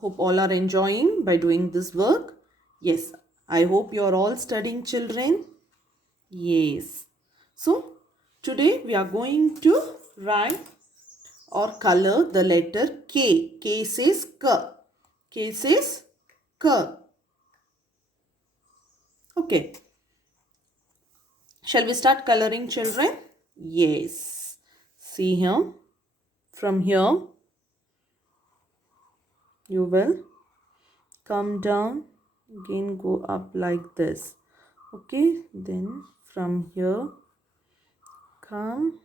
Hope all are enjoying by doing this work. Yes, I hope you are all studying, children. Yes. So, today we are going to write or color the letter K. K says K. K says K. Okay. Shall we start coloring, children? Yes. See here. From here, you will come down, again go up like this. Okay. Then from here, come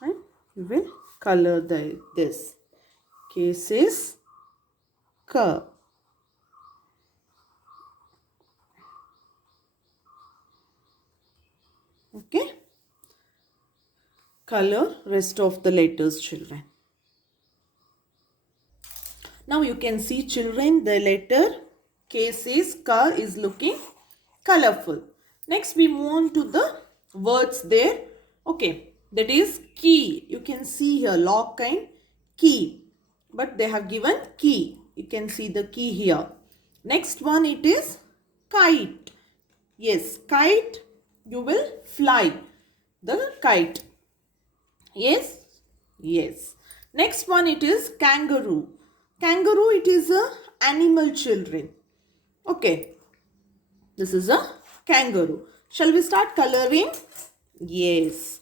and you will color this. K says K. Okay. Color rest of the letters, children. Now you can see, children, the letter K says K is looking colorful. Next we move on to the words there. Okay, that is key. You can see here lock and key, but they have given key. You can see the key here. Next one, it is kite. Yes, kite, you will fly the kite. Yes, yes. Next one, it is kangaroo. Kangaroo, it is a animal, children. Okay, this is a kangaroo. Shall we start coloring? Yes.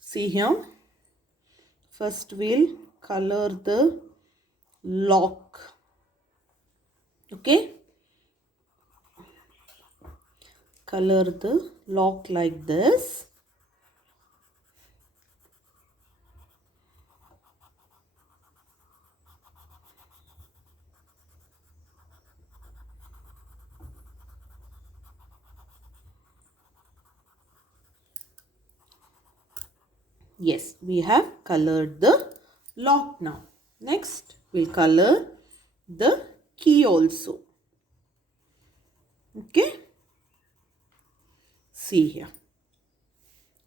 See here. First we'll color the lock. Okay. Color the lock like this. Yes, we have colored the lock now. Next, we'll color the key also. Okay. See here.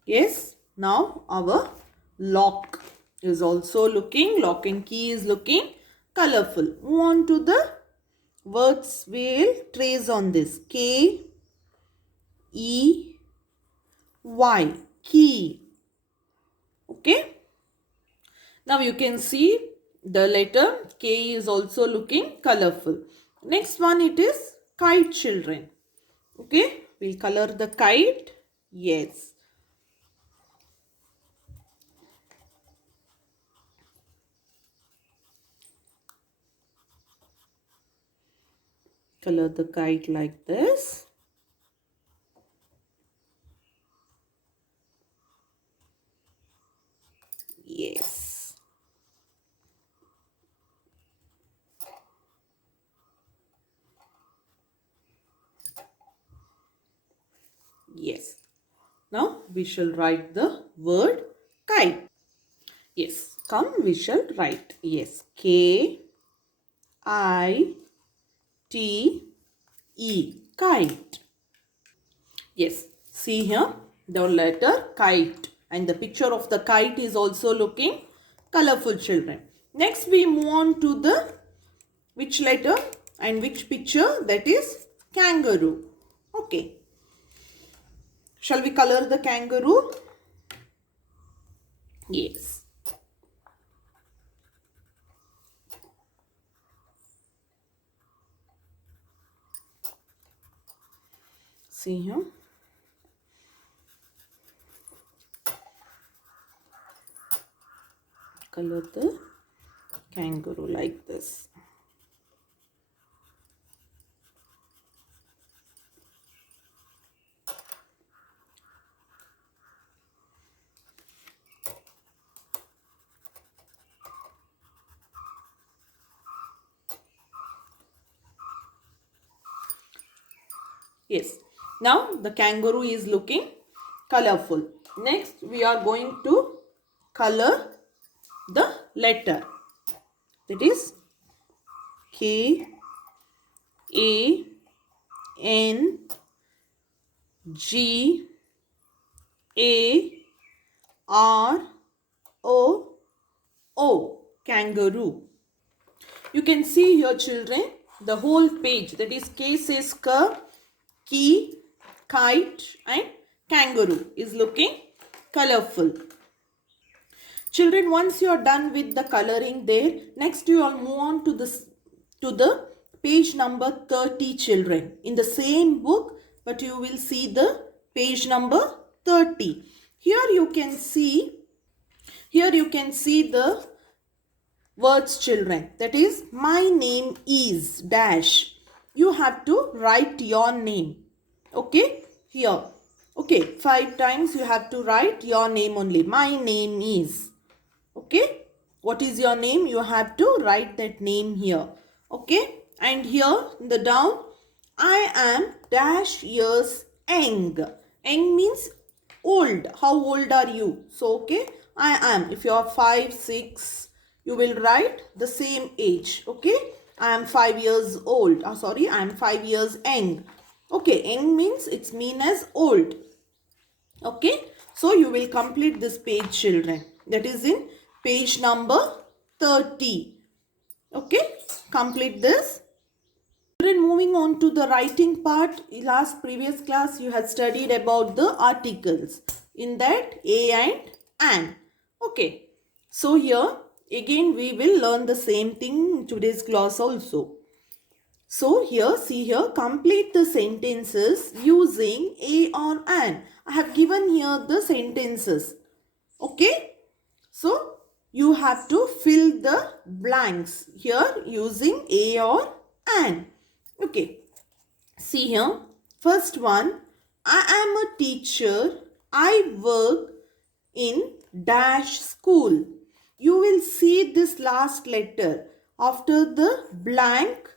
Yes, now our lock is also looking, lock and key is looking colorful. Move on to the words we'll trace on this. K, E, Y, key. Okay. Now you can see the letter K is also looking colorful. Next one, it is kite, children. Okay. We'll color the kite. Yes. Color the kite like this. Yes. Yes. Now we shall write the word kite. Yes. Come, we shall write. Yes. K I T E. Kite. Yes. See here the letter kite, and the picture of the kite is also looking colorful, children. Next we move on to the which letter and which picture, that is kangaroo. Okay. Shall we color the kangaroo? Yes. See here. Color the kangaroo like this. Yes. Now the kangaroo is looking colorful. Next we are going to color the letter. That is K A N G A R O O. Kangaroo. You can see here, children, the whole page, that is K says ka, key, kite and kangaroo is looking colorful. Children, once you are done with the coloring there, next you all move on to the page number 30, children. In the same book, but you will see the page number 30. Here you can see the words, children. That is, my name is dash. You have to write your name. Okay, here. Okay, 5 times you have to write your name only. My name is. Okay, what is your name? You have to write that name here. Okay, and here in the down, I am dash years young. Young means old. How old are you? So, okay, I am. If you are 5, 6, you will write the same age. Okay, I am 5 years old. Sorry, I am 5 years young. Okay, young means it's mean as old. Okay, so you will complete this page, children. That is in page number 30. Okay, complete this. Children, moving on to the writing part. In previous class you had studied about the articles. In that, a and an. Okay, so here again we will learn the same thing in today's class also. So here, see here, complete the sentences using a or an. I have given here the sentences. Okay. So you have to fill the blanks here using a or an. Okay. See here. First one. I am a teacher. I work in dash school. You will see this last letter. After the blank,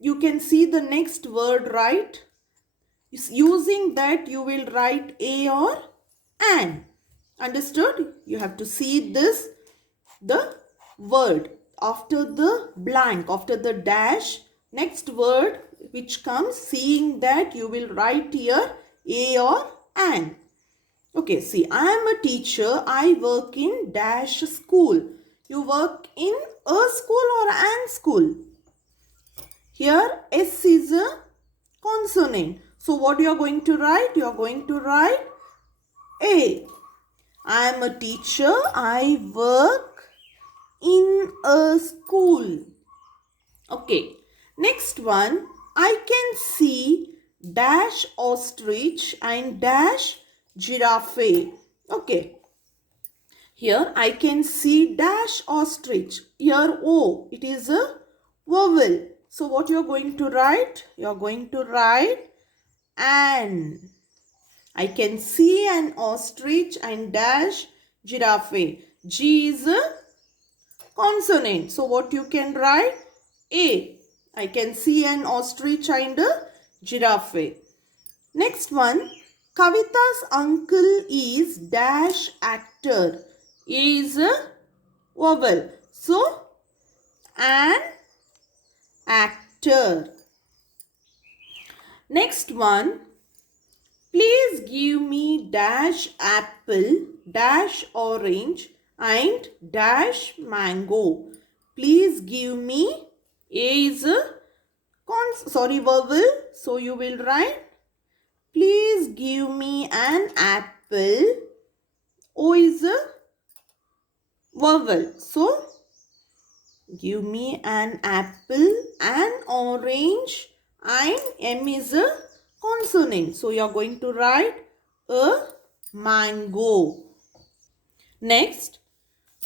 you can see the next word, right? Using that you will write a or an. Understood? You have to see this, the word after the blank, after the dash, next word which comes, seeing that you will write here a or an. Okay, see, I am a teacher. I work in dash school. You work in a school or an school? Here S is a consonant. So what you are going to write? You are going to write A. I am a teacher. I work in a school. Okay. Next one. I can see dash ostrich and dash giraffe. Okay. Here I can see dash ostrich. Here O. It is a vowel. So what you are going to write? You are going to write an. I can see an ostrich and dash giraffe. G is a consonant. So what you can write? A. I can see an ostrich and a giraffe. Next one. Kavita's uncle is dash actor. A is a vowel. So an actor. Next one. Please give me dash apple, dash orange and dash mango. Please give me. A is a vowel. So you will write please give me an apple. O is a vowel. So give me an apple, an orange and M is a consonant. So you are going to write a mango. Next,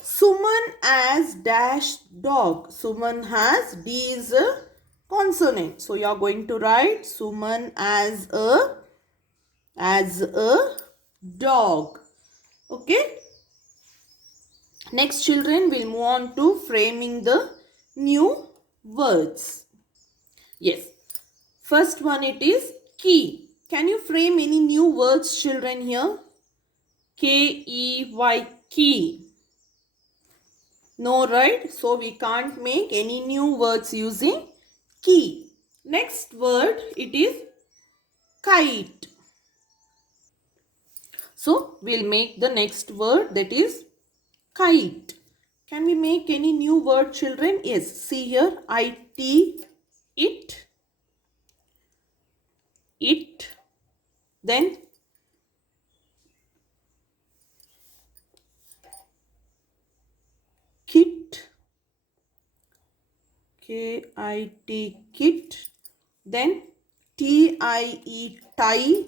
Suman as dash dog. Suman has D is a consonant. So you are going to write Suman as a dog. Okay. Next, children, will move on to framing the new words. Yes. First one, it is key. Can you frame any new words, children, here? K-E-Y, key. No, right? So we can't make any new words using key. Next word, it is kite. So we'll make the next word, that is kite. Can we make any new word, children? Yes. See here. It. It. Then kit. K-I-T, kit. Then T-I-E, tie.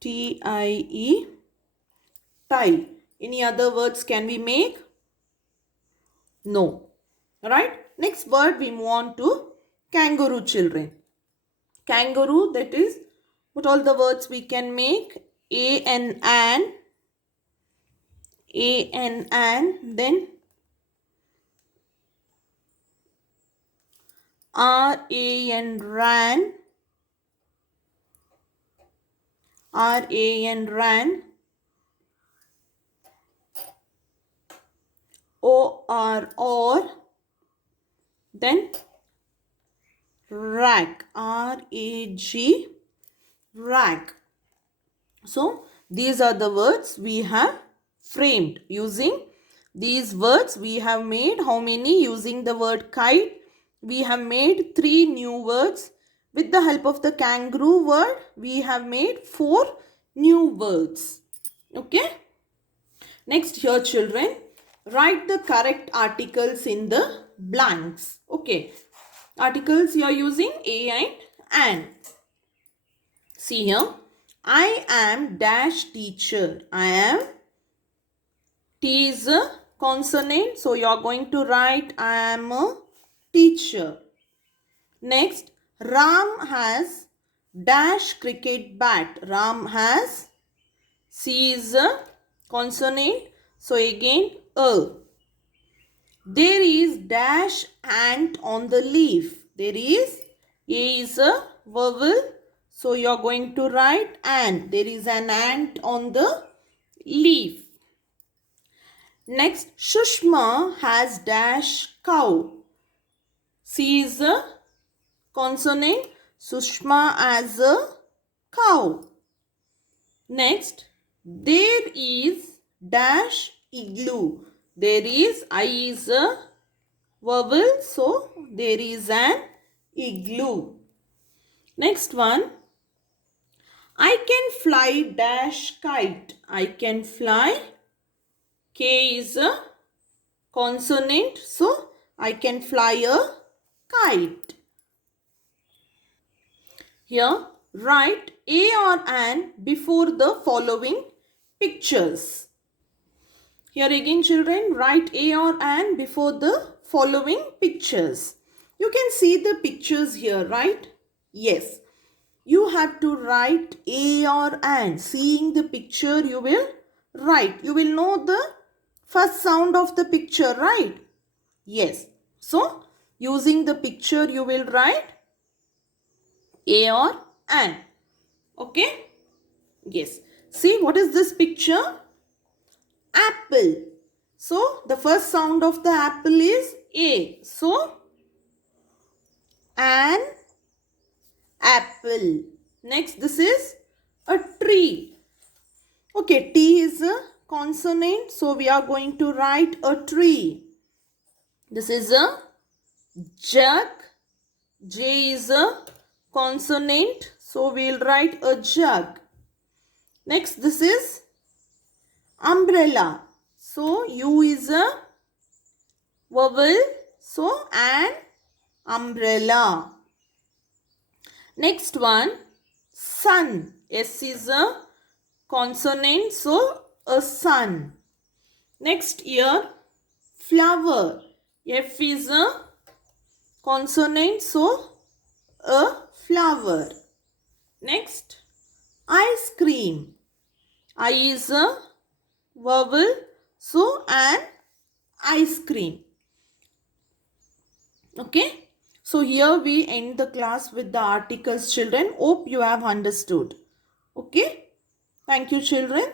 T-I-E, tie. Any other words can we make? No. Alright. Next word we move on to kangaroo, children. Kangaroo, that is, what all the words we can make? An, then R-A-N, ran. R-A-N, ran. O-R, or. Then rag. R-A-G, rag. So these are the words we have framed. Using these words we have made how many? Using the word kite, we have made 3 new words. With the help of the kangaroo word, we have made 4 new words. Okay. Next here, children, write the correct articles in the blanks. Okay. Articles you are using a and an. See here. I am dash teacher. I am. T is a consonant. So you are going to write I am a teacher. Next, Ram has dash cricket bat. Ram has. C is a consonant. So again a. There is dash ant on the leaf. There is. A is a vowel. So you are going to write ant. There is an ant on the leaf. Next, Shushma has dash cow. C is a consonant. Sushma as a cow. Next, there is dash igloo. There is, I is a vowel. So there is an igloo. Next one. I can fly dash kite. I can fly. K is a consonant. So I can fly a kite. Here write a or an before the following pictures. Here again, children, write a or an before the following pictures. You can see the pictures here, right? Yes. You have to write a or an. Seeing the picture, you will write. You will know the first sound of the picture, right? Yes. So, using the picture, you will write a or an. Okay? Yes. See, what is this picture? Apple. So, the first sound of the apple is A. So, an apple. Next, this is a tree. Okay, T is a consonant. So, we are going to write a tree. This is a jug. J is a consonant. So, we will write a jug. Next, this is umbrella. So, U is a vowel. So, an umbrella. Next one, sun. S is a consonant. So, a sun. Next here, flower. F is a consonant. So, a flower. Next, ice cream. I is a vowel. So, an ice cream. Okay. So, here we end the class with the articles, children. Hope you have understood. Okay. Thank you, children.